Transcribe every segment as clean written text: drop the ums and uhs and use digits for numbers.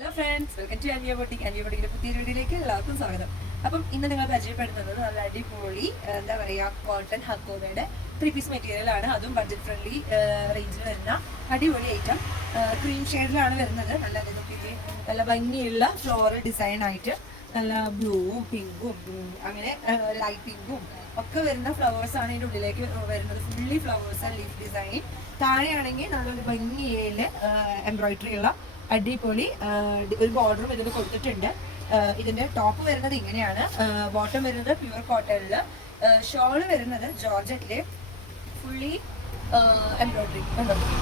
Hello friends, welcome to അനിയ boutique. അനിയ ബൊട്ടിക്കിന്റെ പുതിയ വീഡിയോയിലേക്ക് എല്ലാവർക്കും സ്വാഗതം. അപ്പം ഇന്ന് നിങ്ങൾ പരിചയപ്പെടുത്തുന്നത് നല്ല അടിപൊളി എന്താ പറയുക കോട്ടൺ ഹക്കോബയുടെ 3 പീസ് മെറ്റീരിയൽ ആണ്. അതും ബഡ്ജറ്റ് ഫ്രണ്ട്ലി റേഞ്ചിൽ വരുന്ന അടിപൊളി ഐറ്റം. ക്രീം ഷെയ്ഡിലാണ് വരുന്നത്. നല്ല ഭംഗിയുള്ള ഫ്ലോറൽ ഡിസൈൻ ആയിട്ട് നല്ല ബ്ലൂവും പിങ്കും അങ്ങനെ ലൈറ്റ് പിങ്കും ഒക്കെ വരുന്ന ഫ്ലവേഴ്സ് ആണ് ഇതിൻ്റെ ഉള്ളിലേക്ക് വരുന്നത്. Fully flowers leaf design. താഴെയാണെങ്കിൽ നല്ലൊരു ഭംഗിയിൽ എംബ്രോയിഡറി ഉള്ള അടിപൊളി ഒരു ബോർഡറും ഇതിന് കൊടുത്തിട്ടുണ്ട്. ഇതിന്റെ ടോപ്പ് വരുന്നത് ഇങ്ങനെയാണ്. ബോട്ടം വരുന്നത് പ്യുവർ കോട്ടണില്. ഷോള് വരുന്നത് ജോർജറ്റില്. Fully embroidery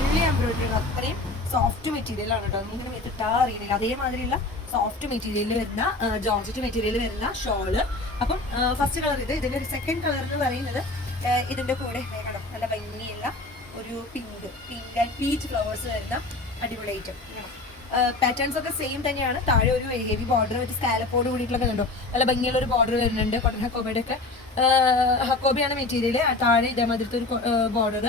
fully embroidery. അത്രയും സോഫ്റ്റ് മെറ്റീരിയൽ ആണ് കേട്ടോ. ഇങ്ങനെ വെച്ചിട്ടാ അറിയില്ല. അതേമാതിരിയുള്ള സോഫ്റ്റ് മെറ്റീരിയലിൽ വരുന്ന ജോർജറ്റ് മെറ്റീരിയൽ വരുന്ന ഷോള്. അപ്പം ഫസ്റ്റ് കളർ ഇത്. ഇതിന്റെ ഒരു സെക്കൻഡ് കളർ എന്ന് പറയുന്നത് ഇതിന്റെ കൂടെ നല്ല ഭംഗിയുള്ള ഒരു പിങ്ക് ആൻഡ് പീച്ച് ഫ്ലവേഴ്സ് വരുന്ന അടിപൊളി ഐറ്റം. പാറ്റേൺസ് ഒക്കെ സെയിം തന്നെയാണ്. താഴെ ഒരു ഹെവി ബോർഡർ വെച്ച് സ്കാലപ്പോട് കൂടിയിട്ടുള്ള കണ്ടോ നല്ല ഭംഗിയുള്ള ഒരു ബോർഡർ വരുന്നുണ്ട്. കോട്ടൺ ഹക്കോബയുടെ ഒക്കെ ഹക്കോബയാണ് മെറ്റീരിയൽ. താഴെ ഇതേമാതിരത്തെ ഒരു ബോർഡർ.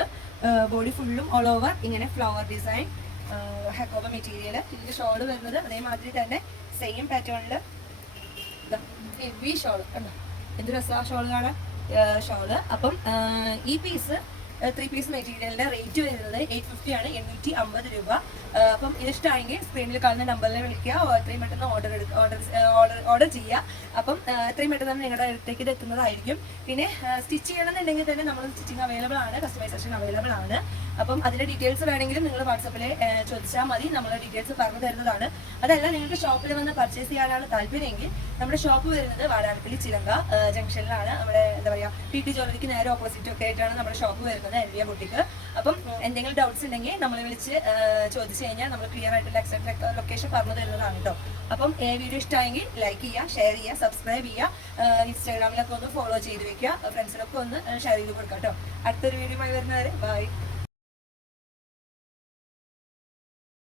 ബോഡി ഫുള്ളും ഓൾ ഓവർ ഇങ്ങനെ ഫ്ലവർ ഡിസൈൻ ഹക്കോബ മെറ്റീരിയൽ. ഇതിന്റെ ഷോള് വരുന്നത് അതേമാതിരി തന്നെ സെയിം പാറ്റേണിൽ ഹെവി ഷോള് കണ്ടോ. എന്ത് രസമാണ് ഷോള് കാണാൻ ഷോള്. അപ്പം ഈ പീസ് 3 പീസ് മെറ്റീരിയലിന്റെ റേറ്റ് വരുന്നത് 850 ആണ്, 850 രൂപ. അപ്പം ഇതിഷ്ടമാണെങ്കിൽ സ്ക്രീനിൽ കാണുന്ന നമ്പറിൽ വിളിക്കുക. എത്രയും പെട്ടെന്ന് ഓർഡർ ചെയ്യുക. അപ്പം എത്രയും പെട്ടെന്ന് നിങ്ങളുടെ അടുത്തേക്ക് ഇത് എത്തുന്നതായിരിക്കും. പിന്നെ സ്റ്റിച്ച് ചെയ്യണമെന്നുണ്ടെങ്കിൽ തന്നെ നമ്മൾ സ്റ്റിച്ചിങ് അവൈലബിൾ ആണ്, കസ്റ്റമൈസേഷൻ അവൈലബിൾ ആണ്. അപ്പം അതിന്റെ ഡീറ്റെയിൽസ് വേണമെങ്കിലും നിങ്ങൾ വാട്സപ്പിൽ ചോദിച്ചാൽ മതി, നമ്മൾ ഡീറ്റെയിൽസ് പറഞ്ഞു തരുന്നതാണ്. അതല്ല നിങ്ങൾക്ക് ഷോപ്പിൽ വന്ന് പർച്ചേസ് ചെയ്യാനാണ് താല്പര്യമെങ്കിൽ നമ്മുടെ ഷോപ്പ് വരുന്നത് വാടാനപ്പള്ളി ചിലങ്ക ജംഗ്ഷനിലാണ്. നമ്മുടെ എന്താ പറയുക PT ജ്വല്ലറിക്ക് നേരെ ഓപ്പോസിറ്റ് ഒക്കെ ആയിട്ടാണ് നമ്മുടെ ഷോപ്പ് വരുന്നത്, അനിയ ബൊട്ടിക്ക്. അപ്പം എന്തെങ്കിലും ഡൗട്ട്സ് ഉണ്ടെങ്കിൽ നമ്മൾ വിളിച്ച് ചോദിച്ചു കഴിഞ്ഞാൽ നമ്മൾ ക്ലിയർ ആയിട്ടുള്ള എക്സാക്ട് ലൊക്കേഷൻ പറഞ്ഞു തരുന്നതാണ് കേട്ടോ. അപ്പം വീഡിയോ ഇഷ്ടമായെങ്കിൽ ലൈക്ക് ചെയ്യുക, ഷെയർ ചെയ്യുക, സബ്സ്ക്രൈബ് ചെയ്യുക. ഇൻസ്റ്റാഗ്രാമിലൊക്കെ ഒന്ന് ഫോളോ ചെയ്ത് വെക്കുക. ഫ്രണ്ട്സിനൊക്കെ ഒന്ന് ഷെയർ ചെയ്ത് കൊടുക്കാം കേട്ടോ. അടുത്തൊരു വീഡിയോ ആയി വരുന്നവരെ ബൈ.